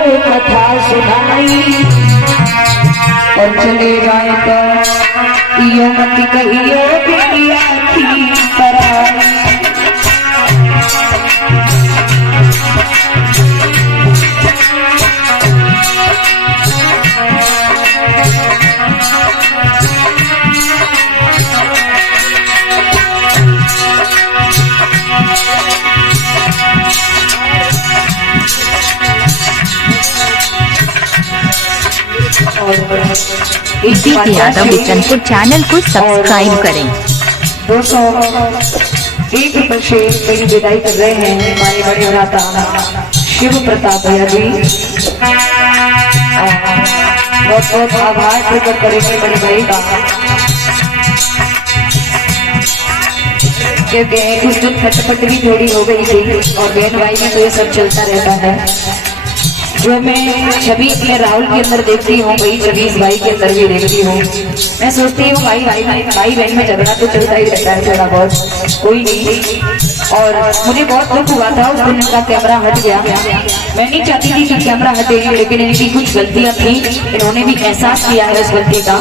कथा सुनाई और चले जाए तो यो मत कहियो बिटिया की पराई। इसी यादव बिचनपुर चैनल को सब्सक्राइब करें। दोस्तों, एक बच्चे मेरी विदाई कर रहे हैं हमारे बड़े भ्राता शिव प्रताप भैया जी। बहुत बहुत आभार प्रकट करेंगे बड़े भाई का, क्योंकि कुछ दिन खटपट भी थोड़ी हो गई थी और बहन भाई में तो ये सब चलता रहता है। जो मैं छवि अपने राहुल के अंदर देखती हूँ वही छवि इस भाई के अंदर भी देखती हूँ। मैं सोचती हूँ भाई बहन में झगड़ा तो चलता ही रहता है थोड़ा बहुत, कोई नहीं। और मुझे बहुत दुख हुआ था उस दिन का कैमरा हट गया। मैं नहीं चाहती थी कि कैमरा हटे, लेकिन इनकी कुछ गलतियां थी, इन्होंने भी एहसास किया है उस गलती का।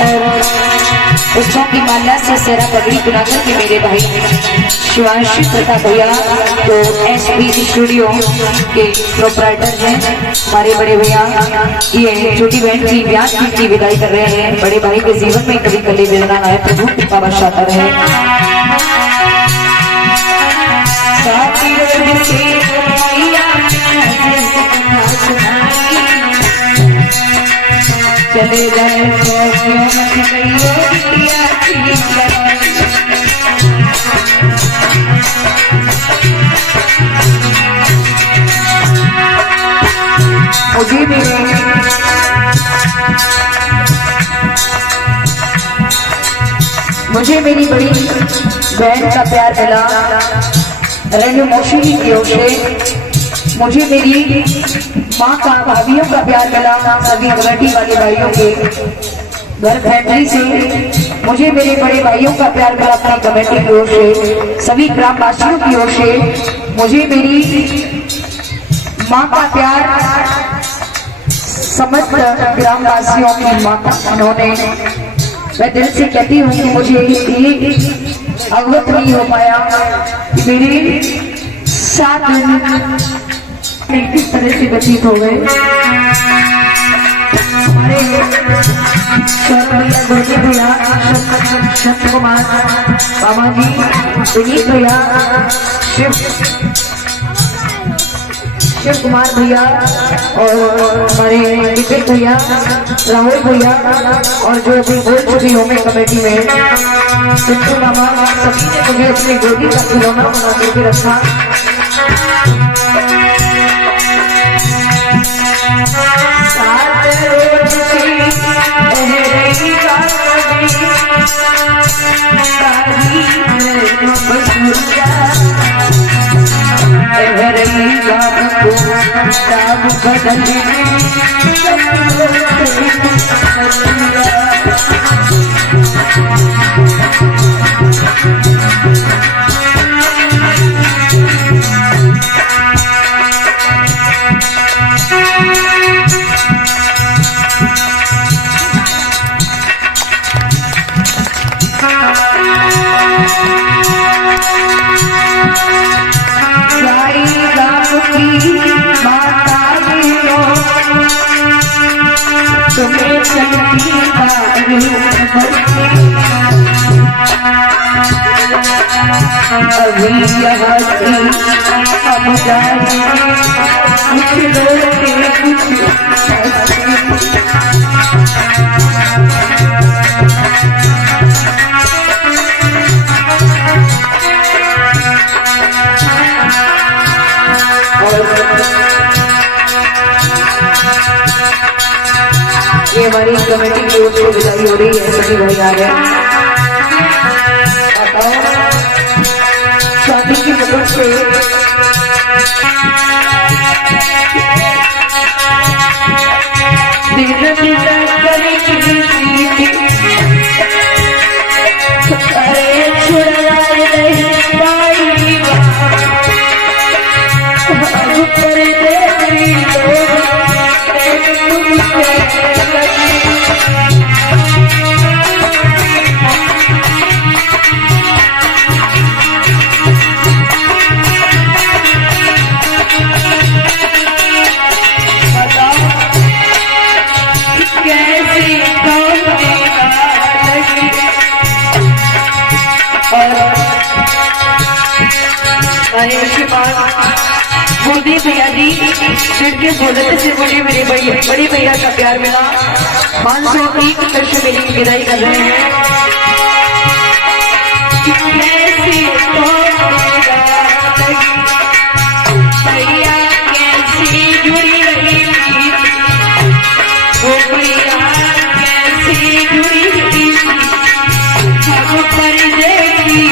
और पुष्पों की माला से सेरा पगड़ी बुलाकर के मेरे भाई शिवांशी प्रताप भैया तो एसपी स्टूडियो के प्रोपराइटर हैं हमारे बड़े भैया, ये छोटी बहन की ब्याज की विदाई कर रहे हैं। बड़े भाई के जीवन में कभी कली देना है, प्रभु कृपा बरसाता रहे। चले जाए मुझे मेरी बड़ी बहन का प्यार मिला, रेणु मौसी की ओर से। मुझे मेरी माँ का, भाभियों का प्यार मिला, सभी कमेटी वाले भाइयों के घर फैमिली से। मुझे मेरे बड़े भाइयों का प्यार मिला अपनी कमेटी की ओर से, सभी ग्रामवासियों की ओर से। मुझे मेरी माँ का प्यार समस्त ग्रामवासियों की माता उन्होंने, मैं दिल से कहती हूँ कि मुझे ये अवगत नहीं हो पाया कि मेरे 7 दिन किस तरह से व्यतीत हो गए। हमारे भैया शंत कुमार बाबा जी, विनीत भैया, शिव कुमार भैया और हमारे विपिन भैया, राहुल भैया और जो अभी बोल चुकी हूँ मैं कमेटी में सिद्धू मामा, सभी ने मुझे अपनी गोदी का खिलौना बना करके रखा। ये हमारी कमेटी की ओर से विदाई हो रही है, सभी भाई आ गए। शादी की मदद से अरे छुड़वा नहीं पाई अरे उसके बाद गुरुदेव भैया जी जिनके बोलते से मुझे मेरे बड़े भैया का प्यार मिला 501 वर्ष मेरी विदाई कर रहे हैं। कैसे भैया कैसी जुड़ी रही वो भैया कैसी जुड़ी रही हम पर देखी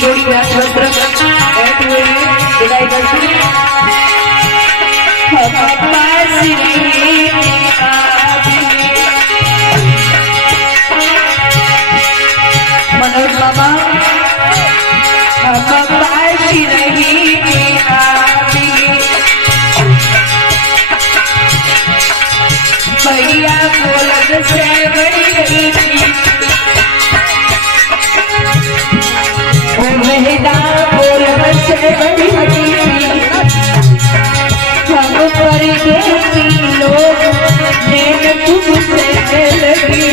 जोड़ी व्यास वस्त्र बैठे हुए हैं विदाई करते हैं। मनोज बाबा भैया बोलत से बड़ी रही से बड़ी हम पर देखी लोग नैन तुमसे लगी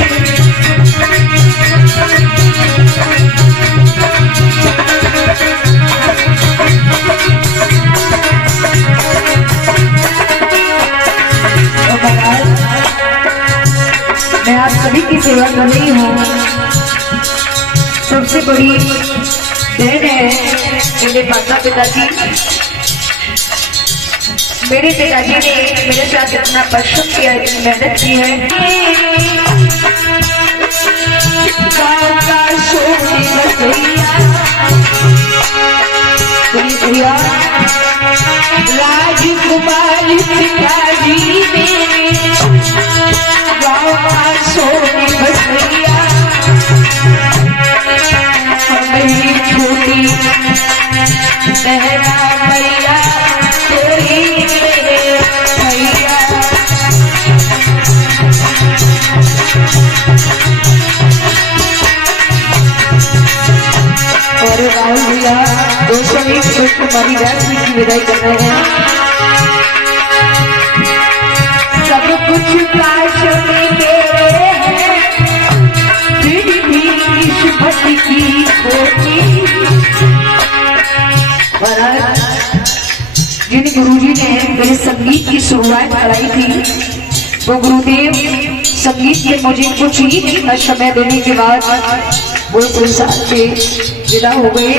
मैं आप सभी की सेवा कर रही हूँ। सबसे बड़ी देन है मेरे माता पिताजी। मेरे पिताजी ने मेरे साथ इतना परिश्रम किया, इतनी मेहनत की है। भैया राजकुमार पिताजी ने गाँव का सोने भैया मेरी छोटी बहना भैया तेरी भैया और राहुल भैया 201 वर्ष हमारी व्यास की विदाई कर रहे हैं। सब कुछ काश में तेरे हैं फिर भी किस्मत की खोटी। महाराज जिन गुरुजी ने मेरे संगीत की शुरुआत कराई थी वो गुरुदेव संगीत में मुझे कुछ ही समय देने के बाद वो संसार से विदा हो गए।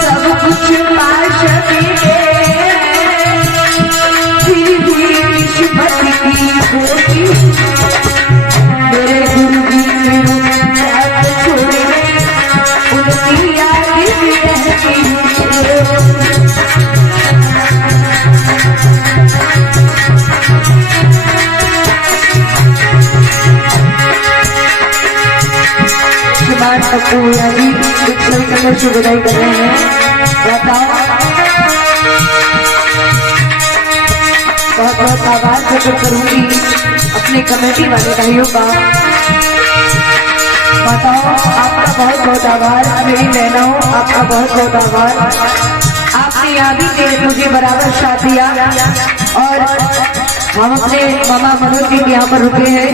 सब कुछ पाश में फिर भी किस्मत की खोटी। मेरे गुरु जी छोड़े उनकी याद में रहती हूँ। से विदाई कर रहे हैं। बहुत बहुत आभार प्रकट करूंगी अपने कमेटी वाले भाइयों का। माताओं आपका बहुत बहुत आभार, मेरी बहनों आपका बहुत बहुत आभार। आपने यहाँ भी मुझे बराबर साथ दिया और हम अपने मामा मनोज जी यहाँ पर रुके हैं।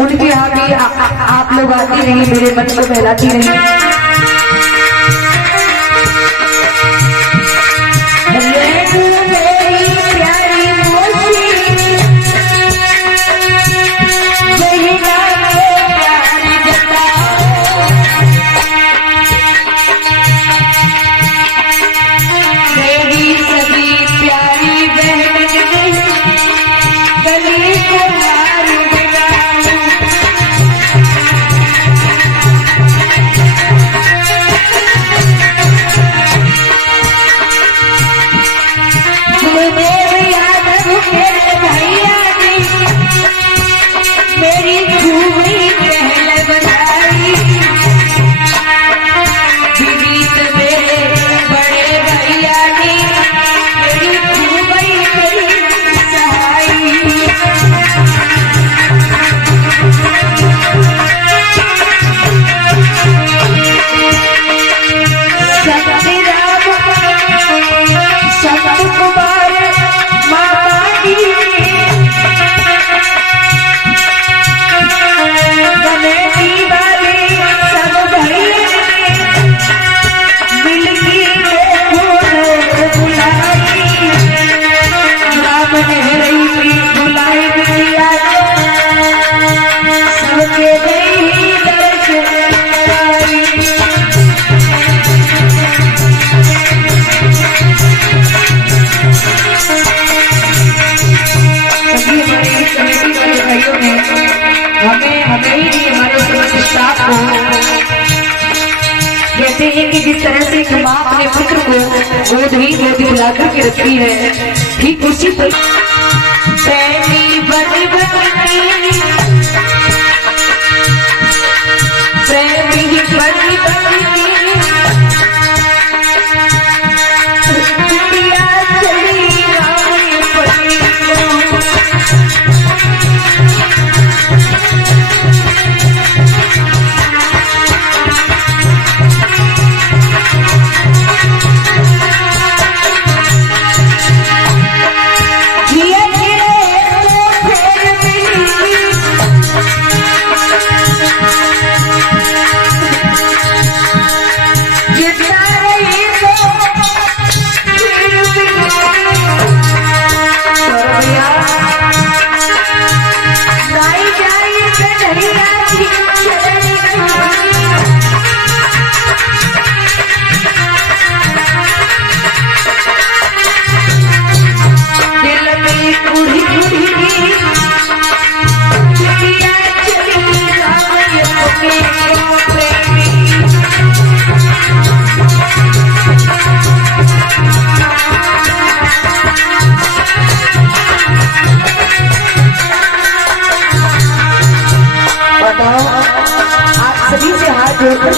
उनके यहाँ भी आप लोग आती रही, मेरे मन को बहलाती रही। गोद ही गोद दिला करके रखी है। ठीक उसी पर प्रेमी बनी बनी प्रेमी बनी बनी दुनिया चली आई पड़ी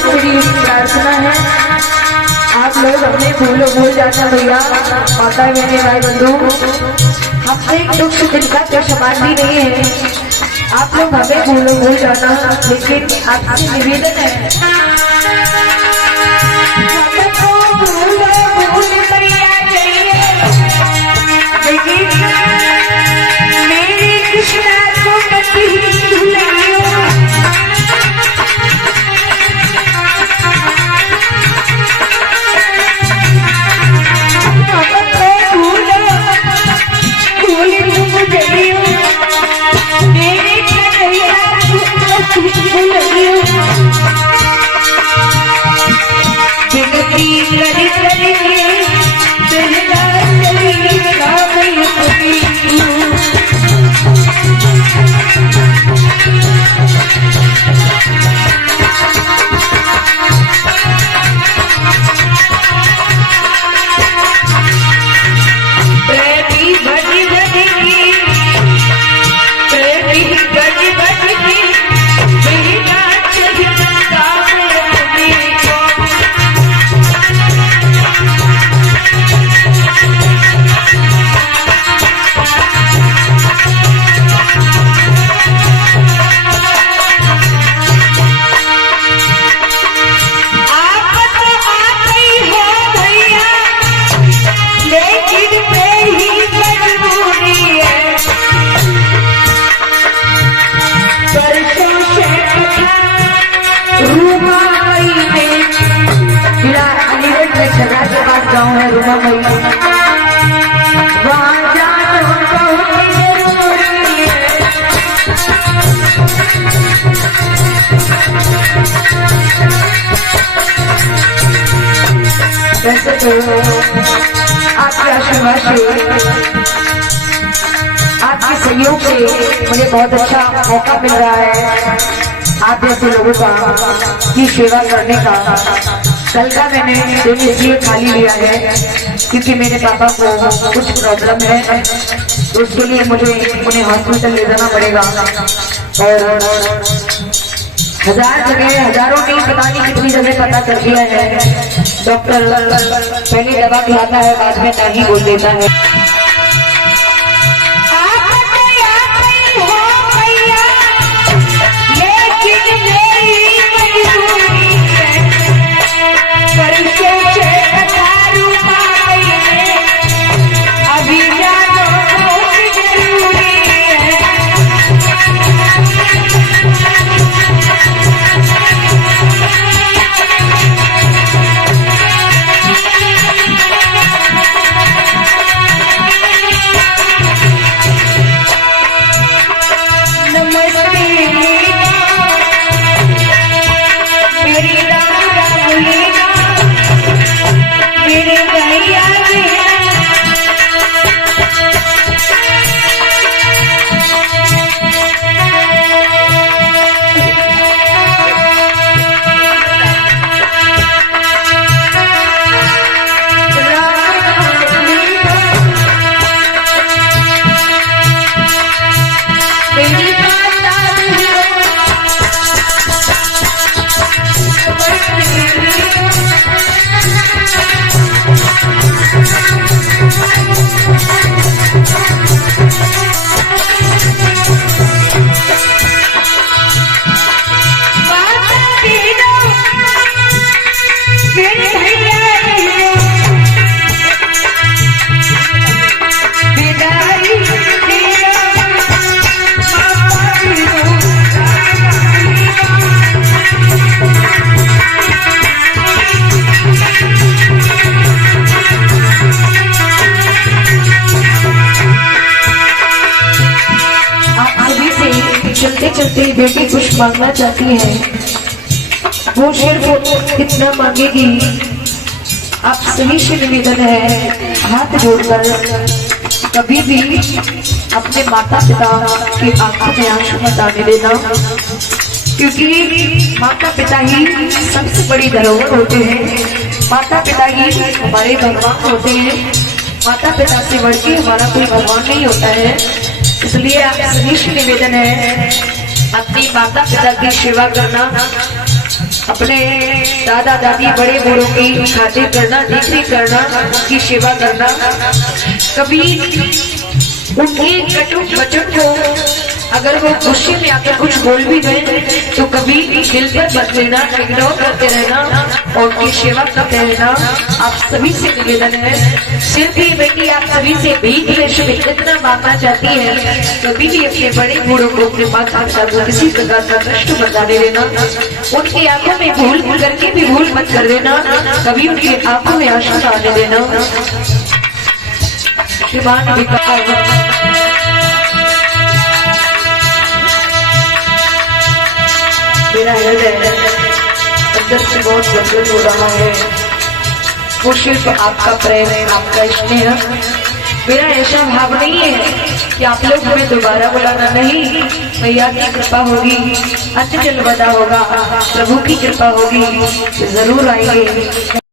मेरी प्रार्थना है आप लोग अपने भूल जाना भैया। माता बहने भाई बंधु हमसे दुख सुख का कोई सवाल भी नहीं है। आप लोग हमें भूल जाना, लेकिन आपसे निवेदन है मेरे कृष्णा को कभी भूलियो। गाँव है रूमा मई, वहाँ जाना बहुत जरूरी है। वैसे तो आपके आशीर्वाद से, आपके सहयोग से मुझे बहुत अच्छा मौका मिल रहा है आप जैसे लोगों का की सेवा करने का। कल का मैंने दिन इसलिए खाली लिया है क्योंकि मेरे पापा को कुछ प्रॉब्लम है, तो उसके लिए मुझे उन्हें हॉस्पिटल ले जाना पड़ेगा। और हजार जगह, हजारों नहीं पता नहीं कितनी जगह पता कर दिया है। डॉक्टर पहले दवा खिलाता है, बाद में नहीं बोल देता है। मेरी बेटी कुछ मांगना चाहती है, वो सिर्फ इतना मांगेगी। आप सभी से निवेदन है, हाथ जोड़कर कभी भी अपने माता पिता की आंखों में आंसू मत आने देना, क्योंकि माता पिता ही सबसे बड़ी धरोहर होते हैं। माता पिता ही हमारे भगवान होते हैं। माता पिता से बढ़ के हमारा कोई भगवान नहीं होता है। इसलिए आप सभी से निवेदन है, अपनी माता पिता की सेवा करना, अपने दादा दादी बड़े बूढ़ों की खातिर करना, देखरेख करना, उनकी सेवा करना। कभी उनके कटु वचन को अगर वो गुस्से में आकर कुछ बोल भी गए तो कभी दिल पर मत लेना, इग्नोर करते रहना और उनकी सेवा करते रहना। आप सभी से निवेदन है, सिर्फ ये बेटी आप सभी से भीख में इतना मांगना चाहती है, कभी भी अपने बड़े बूढ़ों को, अपने माता पिता को किसी प्रकार का कष्ट मत आने देना। उनकी आंखों में भूल करके भी भूल मत कर देना, कभी उनकी आंखों में आंसू न आने देना। श्रीमान मेरा हृदय अंदर से बहुत गदगद हो रहा है। वो सिर्फ आपका प्रेम, आपका स्नेह, मेरा ऐसा भाव नहीं है कि आप लोग हमें दोबारा बुलाना, नहीं। मैया की कृपा होगी, अंचल बदा होगा, प्रभु की कृपा होगी, जरूर आएंगे।